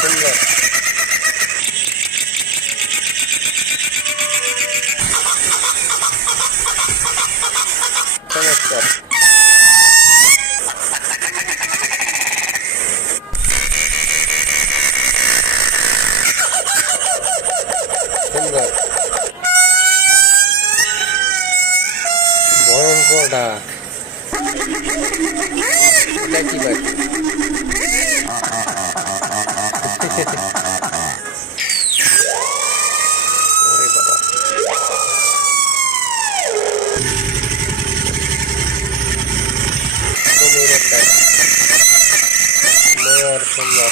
সুন্দর, চমৎকার। সুন্দর, ভয়ঙ্কর ডাক। এটা কি পাখি? ওরে বাবা, কুমিরের ডাক, ময়ূর সুন্দর।